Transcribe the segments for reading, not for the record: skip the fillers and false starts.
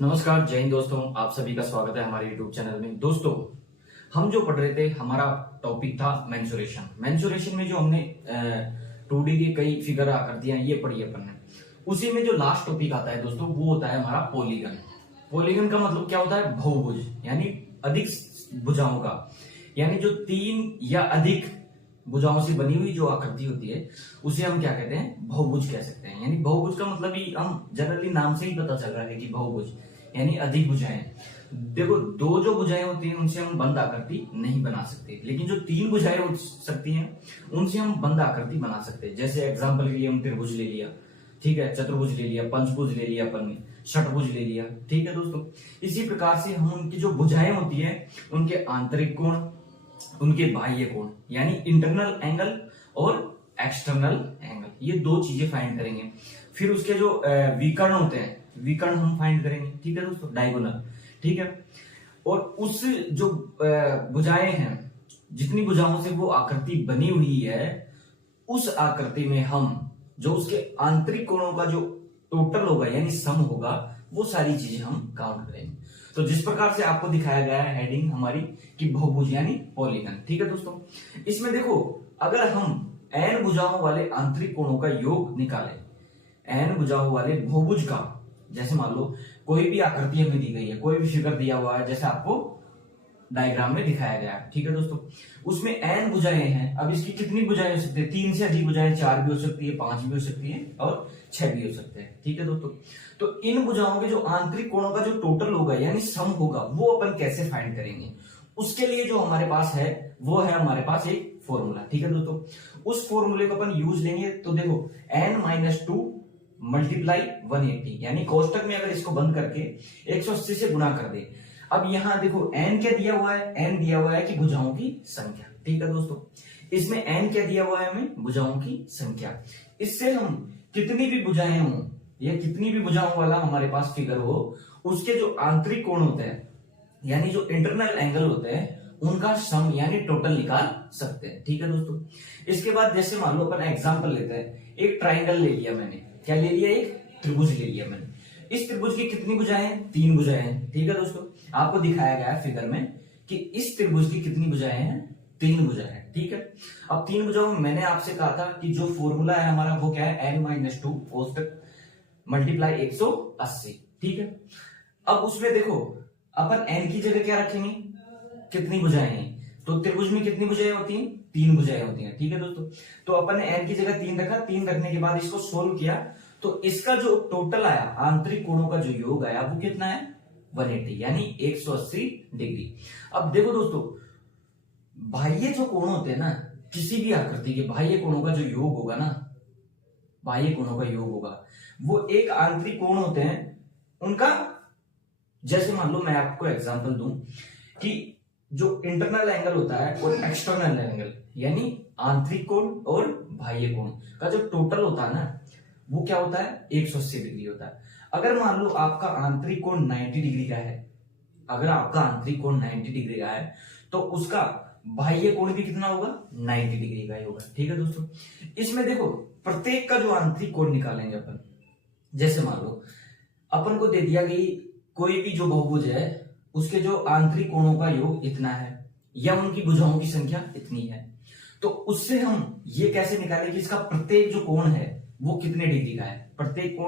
नमस्कार, जय हिंद दोस्तों। आप सभी का स्वागत है हमारे YouTube चैनल में। दोस्तों, हम जो पढ़ रहे थे, हमारा टॉपिक था मेंसुरेशन। मेंसुरेशन में जो हमने 2D के कई फिगर आकृतियां ये पढ़ी अपन ने, उसी में जो लास्ट टॉपिक आता है दोस्तों, वो होता है हमारा पॉलीगन। पॉलीगन का मतलब क्या होता है? बहुभुज, यानी अधिक भुजाओं का, यानी जो 3 या अधिक भुजाओं से बनी हुई जो आकृति होती है उसे हम क्या कहते हैं? बहुभुज कह सकते हैं। यानी बहुभुज का मतलब ही हम जनरली नाम से ही पता चल रहा है कि बहुभुज यानी अधिक भुजाएं। देखो, 2 जो भुजाएं होती हैं उनसे हम बंद आकृति नहीं बना सकते, लेकिन जो 3 भुजाएं हो सकती हैं उनसे हम बंद आकृति बना सकते हैं। जैसे एग्जाम्पल के लिए हम त्रिभुज ले लिया, ठीक है, चतुर्भुज ले लिया, पंचभुज ले लिया अपन ने, षटभुज ले लिया, ठीक है दोस्तों। इसी प्रकार से हम उनकी जो भुजाएं होती है उनके आंतरिक कोण, उनके बाह्य कोण यानी इंटरनल एंगल और एक्सटर्नल एंगल, ये 2 चीजें फाइंड करेंगे। फिर उसके जो विकर्ण होते हैं, विकर्ण हम फाइंड करेंगे, ठीक है दोस्तों, डायगोनल, ठीक है। और उस जो भुजाएं हैं, जितनी भुजाओं से वो आकृति बनी हुई है, उस आकृति में हम जो उसके आंतरिक कोणों का जो टोटल होगा यानी सम होगा, वो सारी चीजें हम काउंट करेंगे। तो जिस प्रकार से आपको दिखाया गया है हेडिंग हमारी कि बहुभुज यानी पॉलीगन, ठीक है दोस्तों। इसमें देखो, अगर हम n भुजाओं वाले आंतरिक कोणों का योग निकालें, n भुजाओं वाले बहुभुज का, जैसे मान लो कोई भी आकृति हमें दी गई है, कोई भी फिगर दिया हुआ है, जैसे आपको डायग्राम में दिखाया गया है, ठीक है दोस्तों। उसमें n भुजाएं हैं। अब इसकी कितनी भुजाएं हो सकती है? 3 से अधिक भुजाएं, 4 भी हो सकती है, 5 भी हो सकती है और 6 भी हो सकते हैं, ठीक है दोस्तों। तो इन भुजाओं के जो आंतरिक कोणों का जो टोटल होगा यानी सम होगा, वो अपन कैसे फाइंड करेंगे? उसके लिए जो हमारे पास है वो है हमारे पास एक फॉर्मूला, ठीक है दोस्तों। उस फॉर्मूले को अपन यूज लेंगे। तो देखो, n-2 मल्टीप्लाई 180, यानी कोष्टक में अगर इसको बंद करके 180 से गुणा कर दे। अब यहां देखो n क्या दिया हुआ है? n दिया हुआ है कि भुजाओं की संख्या, ठीक है दोस्तों। इसमें n क्या दिया हुआ है हमें? भुजाओं की संख्या। इससे हम कितनी भी भुजाएं हो या कितनी भी भुजाओं वाला हमारे पास फिगर हो, उसके जो आंतरिक कोण होते हैं यानी जो इंटरनल एंगल होते हैं, उनका सम यानी टोटल निकाल सकते हैं, ठीक है दोस्तों। इसके बाद जैसे मान लो अपन एग्जांपल लेते हैं, एक ट्राइंगल ले लिया मैंने, क्या ले लिया? एक त्रिभुज ले लिया मैंने। इस त्रिभुज की कितनी भुजाएं हैं? 3 भुजाएं हैं, ठीक है दोस्तों। आपको दिखाया गया है फिगर में कि इस त्रिभुज की कितनी भुजाएं हैं? 3 भुजाएं हैं, ठीक है। अब 3 भुजाओं में मैंने आपसे कहा था कि जो फॉर्मूला है हमारा वो क्या है? n-2 कोष्टक मल्टीप्लाई 180, ठीक है। अब उसमें देखो, अपन n की जगह क्या रखेंगे? कितनी भुजाएं हैं? तो त्रिभुज में कितनी भुजाएं होती हैं? 3 भुजाएं होती हैं, ठीक है दोस्तों। तो अपन ने n की जगह 3 रखा, 3 रखने के बाद इसको सोल्व किया, तो इसका जो टोटल आया, आंतरिक कोणों का जो योग आया, वो कितना है? 180, यानी 180 डिग्री। अब देखो दोस्तों, बाह्य जो कोण होते हैं ना, किसी भी आकृति के बाह्य कोणों का जो योग होगा ना, बाह्य कोणों का योग होगा, वो एक आंतरिक कोण होते हैं उनका। जैसे मान लो मैं आपको एग्जांपल दूं कि जो इंटरनल एंगल होता है और एक्सटर्नल एंगल यानी आंतरिक कोण और बाह्य कोण का जो टोटल होता है ना, वो क्या होता है? 180 डिग्री होता है। अगर मान लो आपका आंतरिक कोण 90 डिग्री का है, अगर आपका आंतरिक कोण 90 डिग्री का है, तो उसका बाह्य कोण भी कितना होगा? 90 डिग्री का ही होगा, ठीक है दोस्तों। इसमें देखो, प्रत्येक का जो आंतरिक कोण निकालेंगे अपन, जैसे मान लो अपन को दे दिया कि कोई भी जो बहुभुज है उसके जो आंतरिक कोणों का योग इतना है या उनकी भुजाओं की संख्या इतनी है, तो उससे हम ये कैसे निकालें कि इसका प्रत्येक जो कोण है वो कितने डिग्री का है? प्रत्येक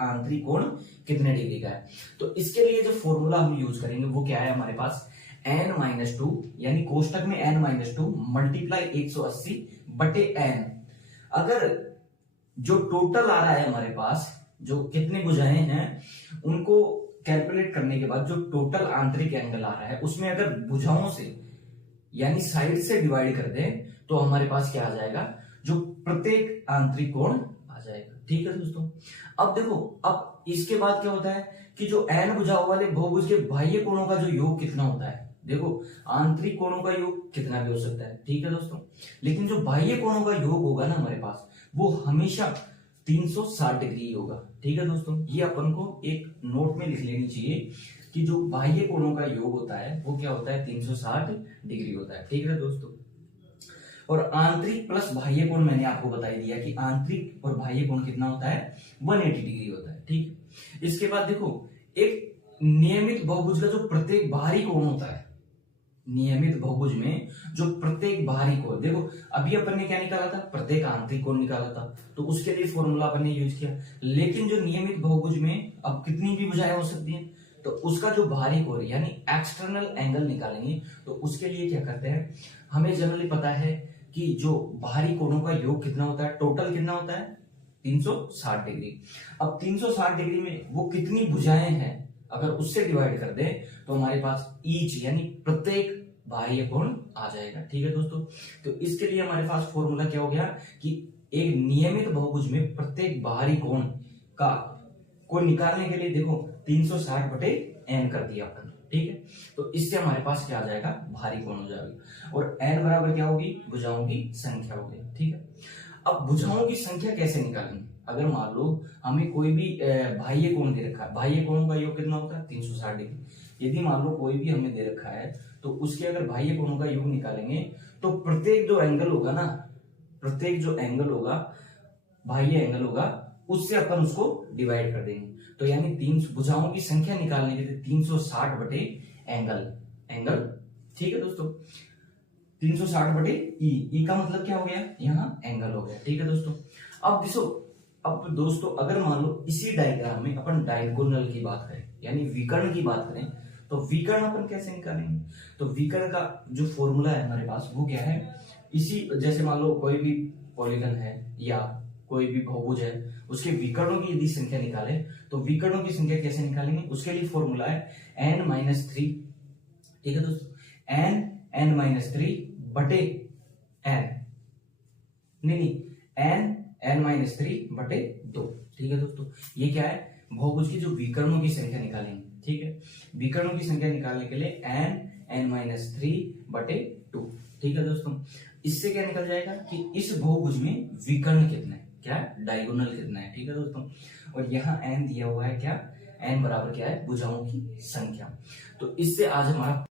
आंतरिक कोण कितने डिग्री का है? तो इसके लिए जो फॉर्मूला हम यूज करेंगे वो क्या है हमारे पास? n-2 यानी कोष्टक में n-2 मल्टीप्लाई 180 बटे n। अगर जो टोटल आ रहा है हमारे पास, जो कितने भुजाएं हैं उनको कैलकुलेट करने के बाद जो टोटल आंतरिक एंगल आ रहा है, उसमें अगर भुजाओं से यानी साइड से डिवाइड कर दें तो हमारे पास क्या आ जाएगा? जो प्रत्येक आंतरिक कोण आ जाएगा, ठीक है दोस्तों। अब देखो, अब इसके बाद क्या होता है कि जो n भुजाओं वाले बहुभुज के बाह्य कोणों का जो योग कितना होता है? देखो, आंतरिक कोणों का योग कितना भी हो सकता है, ठीक है दोस्तों, लेकिन जो बाह्य कोणों का योग होगा ना हमारे पास, वो हमेशा 360 डिग्री होगा, ठीक है दोस्तों। ये अपन को एक नोट में लिख लेनी चाहिए कि जो बाह्य कोणों का योग होता है वो क्या होता है? 360 डिग्री होता है, ठीक है दोस्तों। और आंतरिक प्लस बाह्य कोण मैंने आपको बता ही दिया कि आंतरिक और बाह्य कोण कितना होता है? 180 डिग्री होता है, ठीक। इसके बाद देखो, एक नियमित बहुभुज का जो प्रत्येक बाहरी कोण होता है, नियमित बहुभुज में जो प्रत्येक बाहरी कोण, देखो अभी अपन ने क्या निकाला था, प्रत्येक आंतरिक कोण निकाला था, तो उसके लिए फॉर्मूला अपन ने यूज किया। लेकिन जो नियमित बहुभुज में अब कितनी भी भुजाएं हो सकती हैं, तो उसका जो बाहरी कोण यानी एक्सटर्नल एंगल निकालेंगे, तो उसके लिए क्या करते हैं, हमें जनरली पता है कि जो बाहरी कोणों का योग कितना होता है, टोटल कितना होता है 360 डिग्री। अब 360 डिग्री में वो कितनी भुजाएं हैं अगर उससे डिवाइड कर दें तो हमारे पास ईच यानी प्रत्येक बाह्य कोण आ जाएगा। ठीक है दोस्तों, तो इसके लिए हमारे पास फॉर्मूला क्या हो गया कि एक नियमित बहुभुज में प्रत्येक बाहरी कोण का को निकालने के लिए देखो 360 बटे n कर दिया अपन। ठीक है, तो इससे हमारे पास क्या आ जाएगा, बाहरी कोण हो जाएगा, और n बराबर क्या होगी, भुजाओं की संख्या होगी। ठीक है, अब भुजाओं की संख्या कैसे निकालेंगे, अगर मान लो हमें कोई भी बाह्य कोण दे रखा है, बाह्य कोणों का योग कितना होता है 360 डिग्री। यदि मान लो कोई भी हमें दे रखा है तो उसके अगर बाह्य कोणों का योग निकालेंगे तो प्रत्येक जो एंगल होगा ना, प्रत्येक जो एंगल होगा, बाह्य एंगल होगा, उससे अपन उसको डिवाइड कर देंगे। तो यानी 3 भुजाओं की संख्या निकालने के लिए 360 बटे एंगल। ठीक है दोस्तों, 360 बटे ई का मतलब क्या हो गया, यहाँ एंगल हो गया। ठीक है दोस्तों, अब दोस्तों अगर मान लो इसी डायग्राम में अपन डायगोनल की बात करें यानी विकर्ण की बात करें, तो विकर्ण अपन कैसे निकालेंगे, तो विकर्ण का जो फॉर्मूला है हमारे पास वो क्या है, इसी जैसे मान लो कोई भी पॉलीगन है या कोई भी बहुभुज है, उसके विकर्णों की यदि संख्या निकाले तो विकर्णों की संख्या कैसे निकालेंगे, उसके लिए फॉर्मूला है n-3। ठीक है दोस्तों, n-3 बटे n, नहीं n-3 बटे 2। ठीक है दोस्तों, ये क्या है, बहुभुज की जो विकर्णों की संख्या निकालेंगे। ठीक है, विकर्णों की संख्या निकालने के लिए n-3 बटे 2। ठीक है दोस्तों, इससे क्या निकल जाएगा कि इस बहुभुज में विकर्ण कितना है, क्या है, डायगोनल कितना है। ठीक है दोस्तों, और यहाँ n दिया हुआ है, क्या n बराबर क्या है, भुजाओं की संख्या। तो इससे आज हमारा